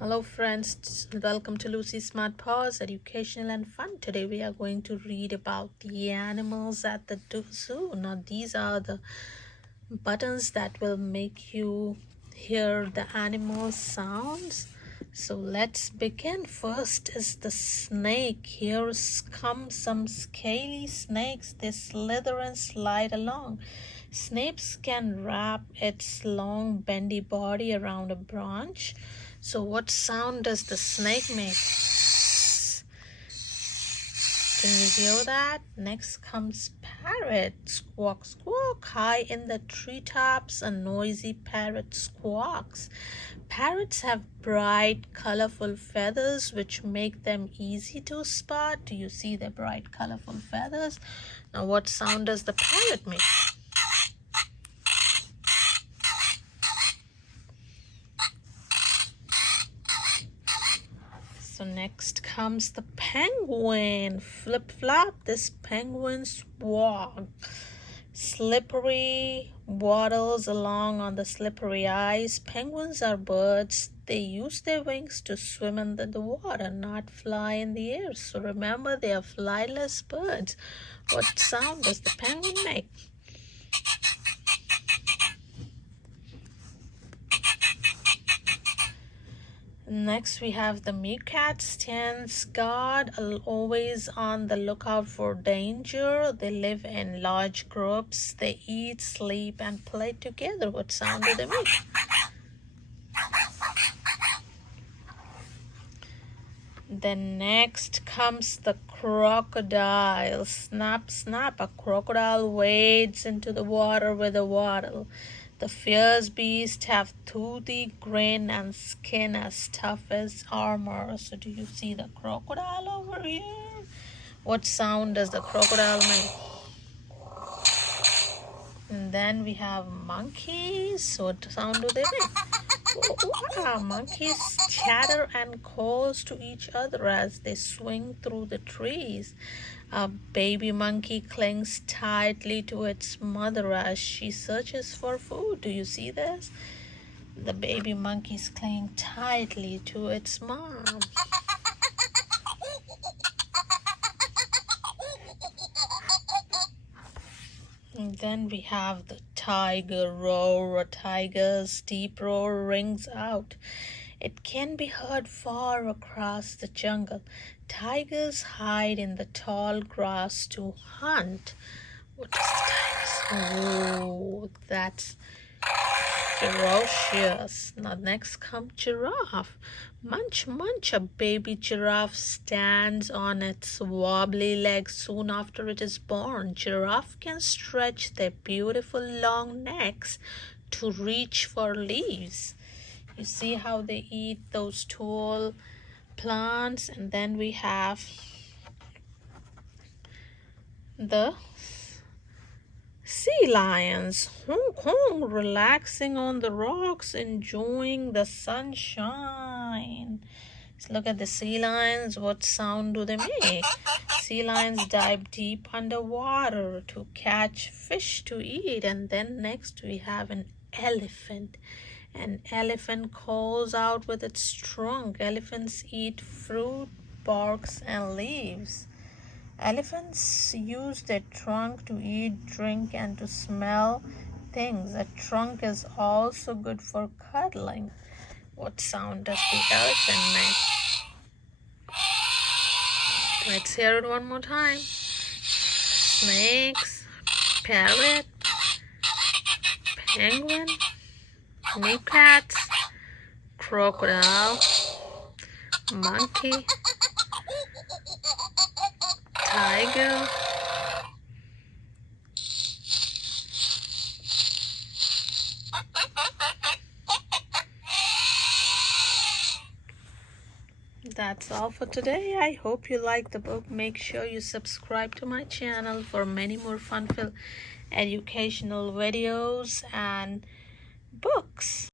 Hello friends, welcome to Lucy's Smart Paws, Educational and Fun. Today we are going to read about the animals at the zoo. Now these are the buttons that will make you hear the animal sounds. So let's begin. First is the snake. Here come some scaly snakes. They slither and slide along. Snakes can wrap its long bendy body around a branch. So what sound does the snake make? Can you hear that? Next comes parrot. Squawk, squawk. High in the treetops, a noisy parrot squawks. Parrots have bright, colorful feathers which make them easy to spot. Do you see the bright, colorful feathers? Now what sound does the parrot make? So next comes the penguin. Flip flop, this penguin's walk. Slippery, waddles along on the slippery ice. Penguins are birds. They use their wings to swim under the water, not fly in the air. So remember, they are flightless birds. What sound does the penguin make? Next we have the meerkat. Stands guard, always on the lookout for danger. They live in large groups. They eat, sleep, and play together. What sound do they make? Then next comes the crocodile. Snap, snap, a crocodile wades into the water with a waddle. The fierce beasts have toothy grin and skin as tough as armor. So do you see the crocodile over here? What sound does the crocodile make? And then we have monkeys. What sound do they make? Wow, monkeys chatter and calls to each other as they swing through the trees. A baby monkey clings tightly to its mother as she searches for food. Do you see this? The baby monkey's clinging tightly to its mom. And then we have the tiger roar. A tiger's deep roar rings out. It can be heard far across the jungle. Tigers hide in the tall grass to hunt. What is the tiger? Oh, that's ferocious. Now next comes giraffe. Munch, munch, a baby giraffe stands on its wobbly legs soon after it is born. Giraffe can stretch their beautiful long necks to reach for leaves. You see how they eat those tall plants. And then we have the sea lions. Hong Kong, relaxing on the rocks, enjoying the sunshine. Let's look at the sea lions. What sound do they make? Sea lions dive deep underwater to catch fish to eat. And then next we have an elephant. An elephant calls out with its trunk. Elephants eat fruit, barks, and leaves. Elephants use their trunk to eat, drink, and to smell things. A trunk is also good for cuddling. What sound does the elephant make? Let's hear it one more time. Snakes, parrot, penguin, meerkat, crocodile, monkey, tiger, That's all for today. I hope you like the book. Make sure you subscribe to my channel for many more fun-filled educational videos and books.